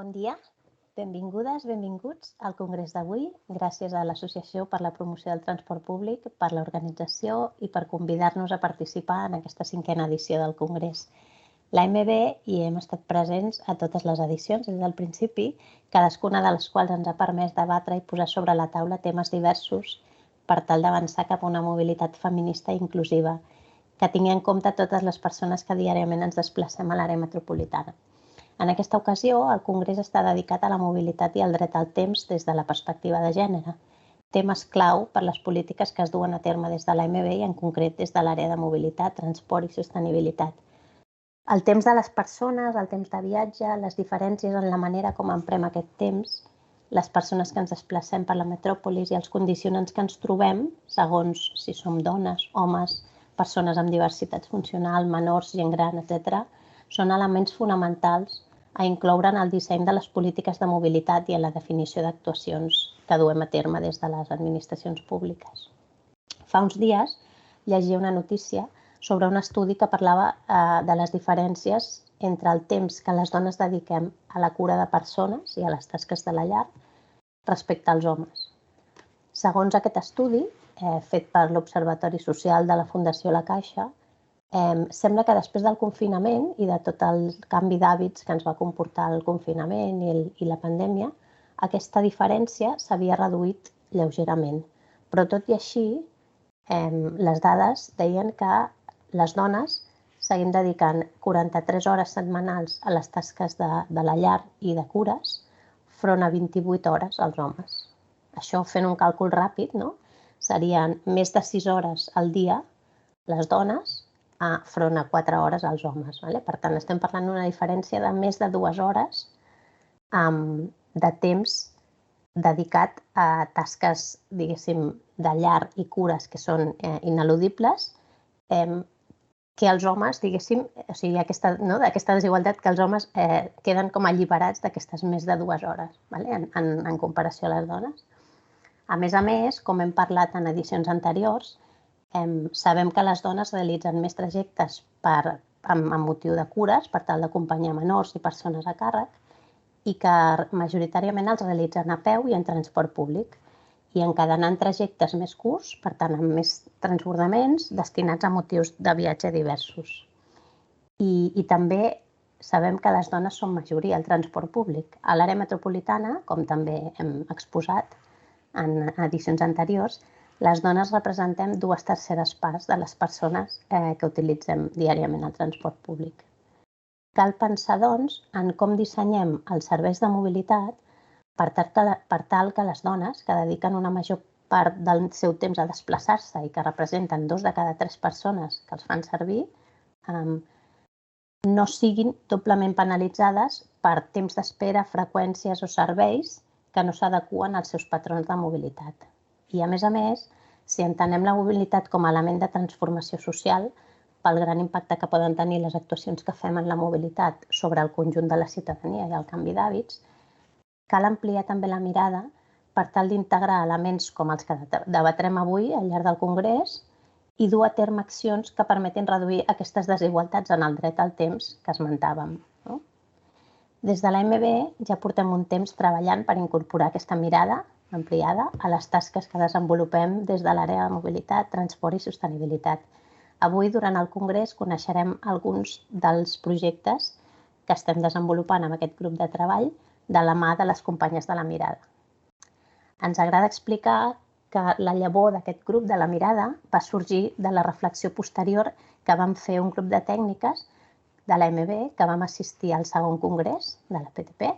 Bon dia, benvingudes, benvinguts al congrés d'avui. Gràcies a l'Associació per la Promoció del Transport Públic, per l'organització i per convidar-nos a participar en aquesta 5a edició del congrés. L'AMB hi hem estat presents a totes les edicions des del principi, cadascuna de les quals ens ha permès debatre i posar sobre la taula temes diversos per tal d'avançar cap a una mobilitat feminista i inclusiva, que tingui en compte totes les persones que diàriament ens desplacem a l'àrea metropolitana. En aquesta ocasió, el Congrés està dedicat a la mobilitat i al dret al temps des de la perspectiva de gènere, temes clau per les polítiques que es duen a terme des de l'AMB i en concret des de l'àrea de mobilitat, transport i sostenibilitat. El temps de les persones, el temps de viatge, les diferències en la manera com emprem aquest temps, les persones que ens desplacem per la metròpolis i els condicionants que ens trobem, segons si som dones, homes, persones amb diversitat funcional, menors, gent gran, etc., són elements fonamentals a incloure en el disseny de les polítiques de mobilitat i en la definició d'actuacions que duem a terme des de les administracions públiques. Fa uns dies llegia una notícia sobre un estudi que parlava de les diferències entre el temps que les dones dediquem a la cura de persones i a les tasques de la llar respecte als homes. Segons aquest estudi, fet per l'Observatori Social de la Fundació La Caixa, sembla que després del confinament i de tot el canvi d'hàbits que ens va comportar el confinament i la pandèmia, aquesta diferència s'havia reduït lleugerament. Però tot i així, les dades deien que les dones seguim dedicant 43 hores setmanals a les tasques de la llar i de cures, front a 28 hores als homes. Això, fent un càlcul ràpid, serien més de 6 hores al dia les dones front a 4 hores als homes. Per tant, estem parlant d'una diferència de més de 2 hores de temps dedicat a tasques, diguéssim, de llar i cures que són ineludibles, que els homes, diguéssim, o sigui, aquesta desigualtat que els homes queden com alliberats d'aquestes més de 2 hores en comparació a les dones. A més, com hem parlat en edicions anteriors, sabem que les dones realitzen més trajectes amb motiu de cures per tal d'acompanyar menors i persones a càrrec i que majoritàriament els realitzen a peu i en transport públic i encadenant trajectes més curts, per tant amb més transbordaments destinats a motius de viatge diversos. I també sabem que les dones són majoria al transport públic. A l'àrea metropolitana, com també hem exposat en edicions anteriors, les dones representem 2/3 parts de les persones que utilitzem diàriament el transport públic. Cal pensar, doncs, en com dissenyem els serveis de mobilitat per tal que les dones, que dediquen una major part del seu temps a desplaçar-se i que representen 2 de cada 3 persones que els fan servir, no siguin doblement penalitzades per temps d'espera, freqüències o serveis que no s'adeqüen als seus patrons de mobilitat. I, a més, si entenem la mobilitat com a element de transformació social, pel gran impacte que poden tenir les actuacions que fem en la mobilitat sobre el conjunt de la ciutadania i el canvi d'hàbits, cal ampliar també la mirada per tal d'integrar elements com els que debatrem avui al llarg del Congrés i dur a terme accions que permetin reduir aquestes desigualtats en el dret al temps que esmentàvem. Des de l'AMB ja portem un temps treballant per incorporar aquesta mirada ampliada a les tasques que desenvolupem des de l'àrea de mobilitat, transport i sostenibilitat. Avui, durant el Congrés, coneixerem alguns dels projectes que estem desenvolupant amb aquest grup de treball de la mà de les companyes de la Mirada. Ens agrada explicar que la llavor d'aquest grup de la Mirada va sorgir de la reflexió posterior que vam fer un grup de tècniques de l'AMB que vam assistir al 2è Congrés de la PTP,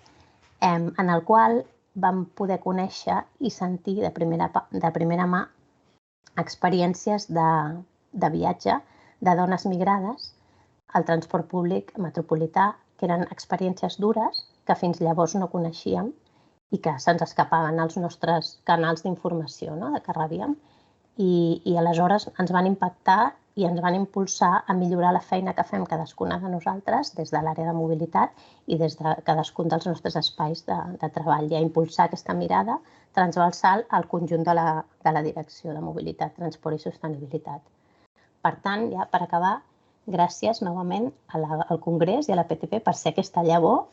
en el qual vam poder conèixer i sentir de primera mà experiències de viatge de dones migrades al transport públic metropolità, que eren experiències dures que fins llavors no coneixíem i que se'ns escapaven als nostres canals d'informació que rebíem. I aleshores ens van impactar i ens van impulsar a millorar la feina que fem cadascuna de nosaltres des de l'àrea de mobilitat i des de cadascun dels nostres espais de treball i a impulsar aquesta mirada transversal al conjunt de la Direcció de Mobilitat, Transport i Sostenibilitat. Per tant, ja per acabar, gràcies novament al Congrés i a la PTP per ser aquesta llavor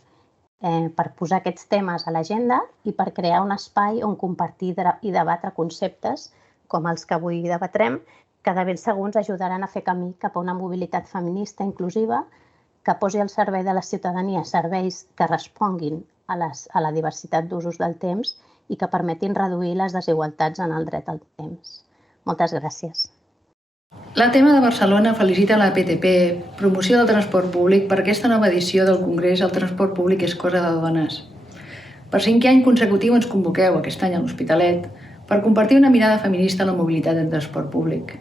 per posar aquests temes a l'agenda i per crear un espai on compartir i debatre conceptes com els que avui debatrem, que de ben segur ens ajudaran a fer camí cap a una mobilitat feminista inclusiva que posi al servei de la ciutadania serveis que responguin a la diversitat d'usos del temps i que permetin reduir les desigualtats en el dret al temps. Moltes gràcies. La Tema de Barcelona felicita la PTP, Promoció del Transport Públic, per aquesta nova edició del Congrés El transport públic és cosa de dones. Per 5è any consecutiu ens convoqueu, aquest any a l'Hospitalet, per compartir una mirada feminista a la mobilitat en transport públic.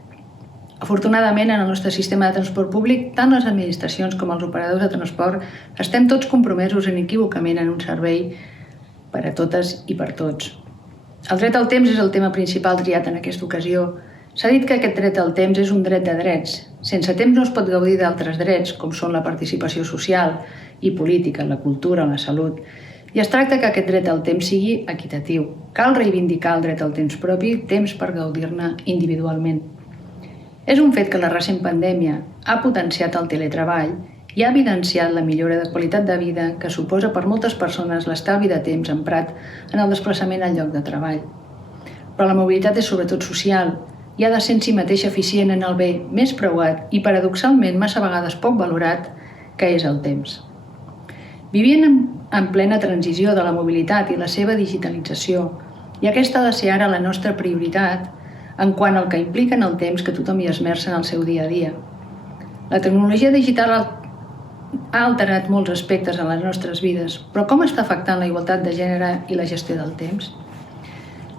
Afortunadament, en el nostre sistema de transport públic, tant les administracions com els operadors de transport estem tots compromesos inequívocament en un servei per a totes i per tots. El dret al temps és el tema principal triat en aquesta ocasió. S'ha dit que aquest dret al temps és un dret de drets. Sense temps no es pot gaudir d'altres drets, com són la participació social i política, la cultura, la salut. I es tracta que aquest dret al temps sigui equitatiu. Cal reivindicar el dret al temps propi, temps per gaudir-ne individualment. És un fet que la recent pandèmia ha potenciat el teletreball i ha evidenciat la millora de qualitat de vida que suposa per moltes persones l'estalvi de temps emprat en el desplaçament al lloc de treball. Però la mobilitat és sobretot social i ha de ser en si mateix eficient en el bé més preuat i paradoxalment massa vegades poc valorat, que és el temps. Vivim en plena transició de la mobilitat i la seva digitalització, i aquesta ha de ser ara la nostra prioritat en quant al que implica en el temps que tothom hi esmerça en el seu dia a dia. La tecnologia digital ha alterat molts aspectes en les nostres vides, però com està afectant la igualtat de gènere i la gestió del temps?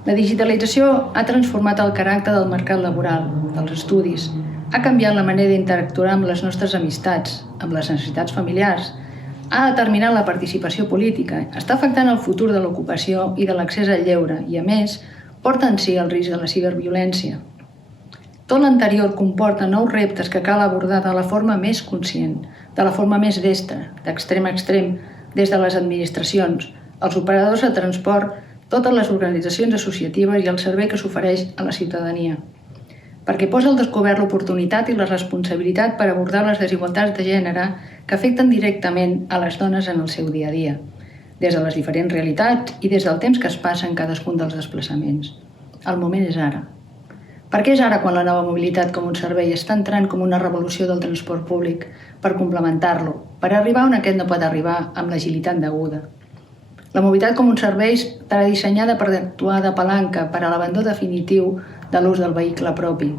La digitalització ha transformat el caràcter del mercat laboral, dels estudis, ha canviat la manera d'interactuar amb les nostres amistats, amb les necessitats familiars, ha determinat la participació política, està afectant el futur de l'ocupació i de l'accés al lleure i, a més, porta en si el risc de la ciberviolència. Tot l'anterior comporta nous reptes que cal abordar de la forma més conscient, de la forma més destra, d'extrem a extrem, des de les administracions, els operadors de transport, totes les organitzacions associatives i el servei que s'ofereix a la ciutadania. Perquè posa al descobert l'oportunitat i la responsabilitat per abordar les desigualtats de gènere que afecten directament a les dones en el seu dia a dia, des de les diferents realitats i des del temps que es passa en cadascun dels desplaçaments. El moment és ara. Per què és ara quan la nova mobilitat com un servei està entrant com una revolució del transport públic per complementar-lo, per arribar on aquest no pot arribar amb l'agilitat deguda? La mobilitat com un servei estarà dissenyada per actuar de palanca per a l'abandó definitiu de l'ús del vehicle propi.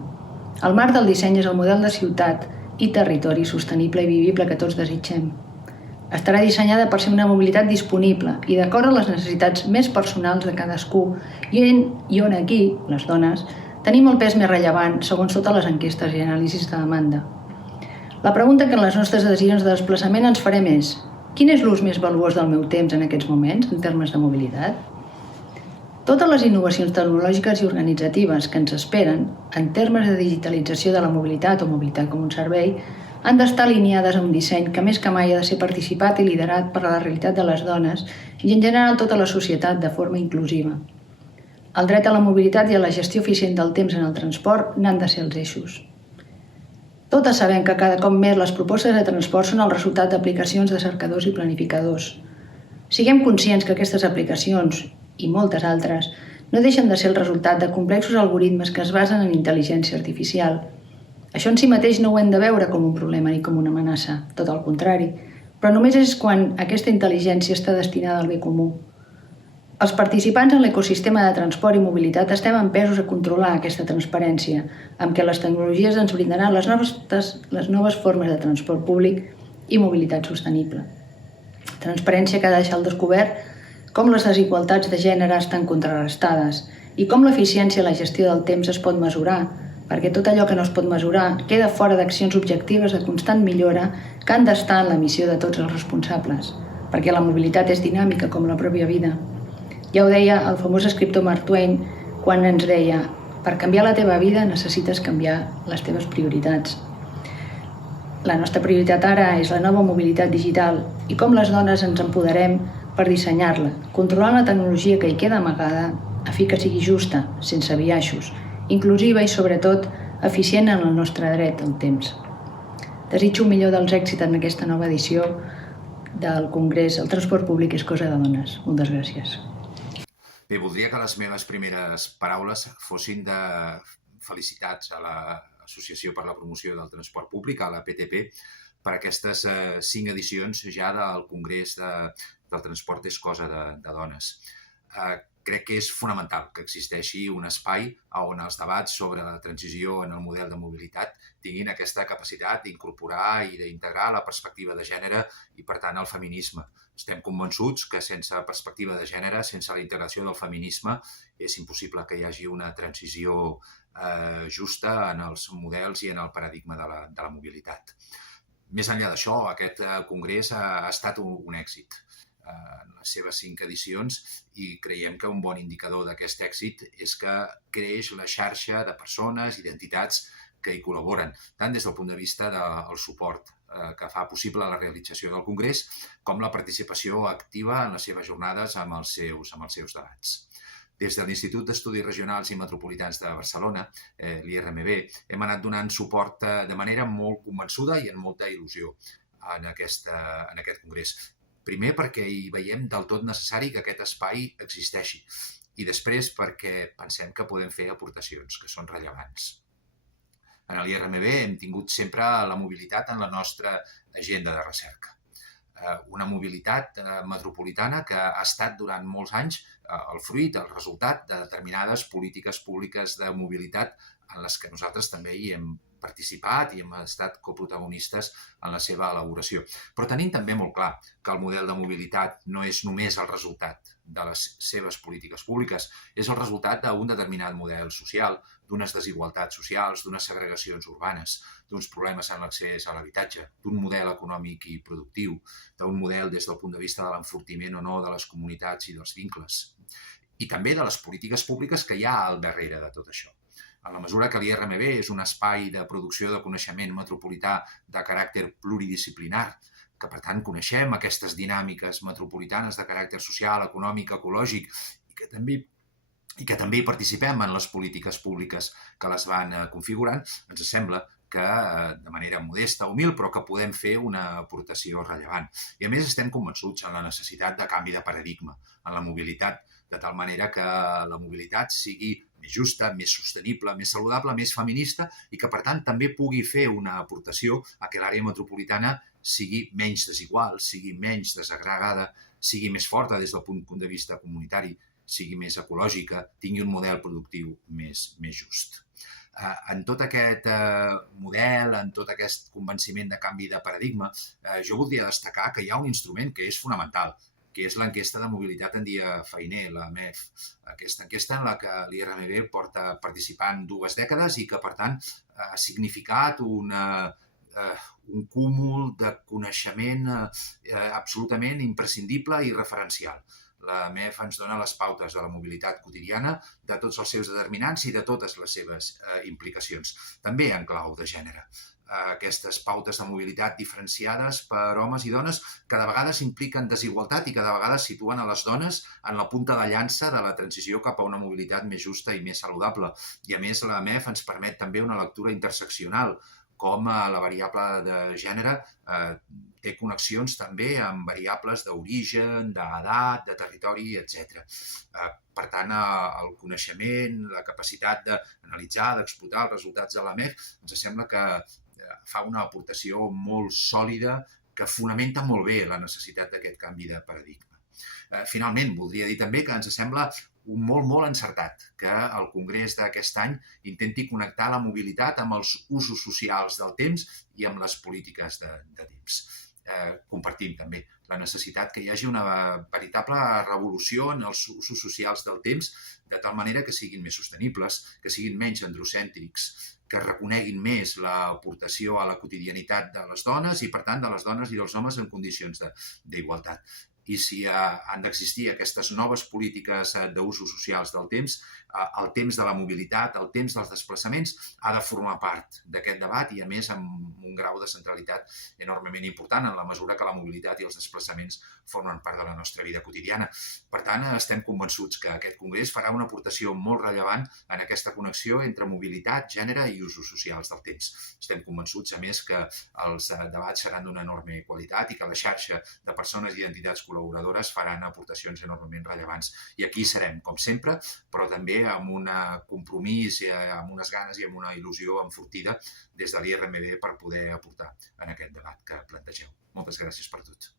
El marc del disseny és el model de ciutat i territori sostenible i vivible que tots desitgem. Estarà dissenyada per ser una mobilitat disponible i d'acord amb les necessitats més personals de cadascú i on aquí, les dones, tenim el pes més rellevant segons totes les enquestes i anàlisis de demanda. La pregunta que en les nostres decisions de desplaçament ens farem és: quin és l'ús més valuós del meu temps en aquests moments en termes de mobilitat? Totes les innovacions tecnològiques i organitzatives que ens esperen en termes de digitalització de la mobilitat o mobilitat com un servei han d'estar alineades a un disseny que més que mai ha de ser participat i liderat per la realitat de les dones i en general tota la societat de forma inclusiva. El dret a la mobilitat i a la gestió eficient del temps en el transport n'han de ser els eixos. Totes sabem que cada cop més les propostes de transport són el resultat d'aplicacions de cercadors i planificadors. Siguem conscients que aquestes aplicacions, i moltes altres, no deixen de ser el resultat de complexos algoritmes que es basen en intel·ligència artificial. Això en si mateix no ho hem de veure com un problema ni com una amenaça, tot el contrari, però només és quan aquesta intel·ligència està destinada al bé comú. Els participants en l'ecosistema de transport i mobilitat estem empesos a controlar aquesta transparència, amb què les tecnologies ens brindaran les noves formes de transport públic i mobilitat sostenible. Transparència que ha de deixar al descobert com les desigualtats de gènere estan contrarrestades i com l'eficiència i la gestió del temps es pot mesurar, perquè tot allò que no es pot mesurar queda fora d'accions objectives de constant millora que han d'estar en la missió de tots els responsables, perquè la mobilitat és dinàmica com la pròpia vida. Ja ho deia el famós escriptor Mark Twain quan ens deia: per canviar la teva vida necessites canviar les teves prioritats. La nostra prioritat ara és la nova mobilitat digital i com les dones ens empoderem per dissenyar-la, controlant la tecnologia que hi queda amagada a fi que sigui justa, sense biaixos, inclusiva i, sobretot, eficient en el nostre dret al temps. Desitjo el millor dels èxits en aquesta nova edició del Congrés El transport públic és cosa de dones. Moltes gràcies. Bé, voldria que les meves primeres paraules fossin de felicitats a l'Associació per la Promoció del Transport Públic, a la PTP, per aquestes 5 edicions ja del Congrés del Transport és cosa de dones. Crec que és fonamental que existeixi un espai on els debats sobre la transició en el model de mobilitat tinguin aquesta capacitat d'incorporar i d'integrar la perspectiva de gènere i, per tant, el feminisme. Estem convençuts que sense perspectiva de gènere, sense la integració del feminisme, és impossible que hi hagi una transició justa en els models i en el paradigma de la mobilitat. Més enllà d'això, aquest congrés ha estat un èxit en les seves 5 edicions i creiem que un bon indicador d'aquest èxit és que creix la xarxa de persones i d'entitats que hi col·laboren, tant des del punt de vista del suport que fa possible la realització del Congrés com la participació activa en les seves jornades amb els seus debats. Des de l'Institut d'Estudis Regionals i Metropolitans de Barcelona, l'IRMB, hem anat donant suport de manera molt convençuda i amb molta il·lusió en aquest congrés. Primer perquè hi veiem del tot necessari que aquest espai existeixi i després perquè pensem que podem fer aportacions que són rellevants. En l'IRMB hem tingut sempre la mobilitat en la nostra agenda de recerca. Una mobilitat metropolitana que ha estat durant molts anys el fruit, el resultat de determinades polítiques públiques de mobilitat en les que nosaltres també hi hem participat i hem estat coprotagonistes en la seva elaboració. Però tenim també molt clar que el model de mobilitat no és només el resultat de les seves polítiques públiques, és el resultat d'un determinat model social, d'unes desigualtats socials, d'unes segregacions urbanes, d'uns problemes en l'accés a l'habitatge, d'un model econòmic i productiu, d'un model des del punt de vista de l'enfortiment o no de les comunitats i dels vincles, i també de les polítiques públiques que hi ha al darrere de tot això. En la mesura que l'IRMB és un espai de producció de coneixement metropolità de caràcter pluridisciplinar, que per tant coneixem aquestes dinàmiques metropolitanes de caràcter social, econòmic, ecològic i que també hi participem en les polítiques públiques que les van configurant, ens sembla que de manera modesta, humil, però que podem fer una aportació rellevant. I a més estem convençuts en la necessitat de canvi de paradigma en la mobilitat, de tal manera que la mobilitat sigui més justa, més sostenible, més saludable, més feminista i que, per tant, també pugui fer una aportació a que l'àrea metropolitana sigui menys desigual, sigui menys desagregada, sigui més forta des del punt de vista comunitari, sigui més ecològica, tingui un model productiu més just. En tot aquest model, en tot aquest convenciment de canvi de paradigma, jo voldria destacar que hi ha un instrument que és fonamental, que és l'enquesta de mobilitat en dia feiner, la MEF. Aquesta enquesta en la que l'IRMB porta participant 2 dècades i que, per tant, ha significat un cúmul de coneixement absolutament imprescindible i referencial. La MEF ens dona les pautes de la mobilitat quotidiana, de tots els seus determinants i de totes les seves implicacions, també en clau de gènere. Aquestes pautes de mobilitat diferenciades per homes i dones que de vegades impliquen desigualtat i que de vegades situen a les dones en la punta de llança de la transició cap a una mobilitat més justa i més saludable. I a més la MEF ens permet també una lectura interseccional, com la variable de gènere té connexions també amb variables d'origen, d'edat, de territori, etc. Per tant, el coneixement, la capacitat d'analitzar, d'explotar els resultats de la MEF, ens sembla que fa una aportació molt sòlida que fonamenta molt bé la necessitat d'aquest canvi de paradigma. Finalment, voldria dir també que ens sembla molt encertat que el Congrés d'aquest any intenti connectar la mobilitat amb els usos socials del temps i amb les polítiques de temps. Compartim també la necessitat que hi hagi una veritable revolució en els usos socials del temps, de tal manera que siguin més sostenibles, que siguin menys androcèntrics, que reconeguin més l'aportació a la quotidianitat de les dones i, per tant, de les dones i dels homes en condicions d'igualtat. i si han d'existir aquestes noves polítiques d'usos socials del temps, el temps de la mobilitat, el temps dels desplaçaments, ha de formar part d'aquest debat i, a més, amb un grau de centralitat enormement important en la mesura que la mobilitat i els desplaçaments formen part de la nostra vida quotidiana. Per tant, estem convençuts que aquest congrés farà una aportació molt rellevant en aquesta connexió entre mobilitat, gènere i usos socials del temps. Estem convençuts, a més, que els debats seran d'una enorme qualitat i que la xarxa de persones i entitats col·laboradores faran aportacions enormement rellevants. I aquí serem, com sempre, però també amb un compromís, amb unes ganes i amb una il·lusió enfortida des de l'IRMB per poder aportar en aquest debat que plantegeu. Moltes gràcies per tot.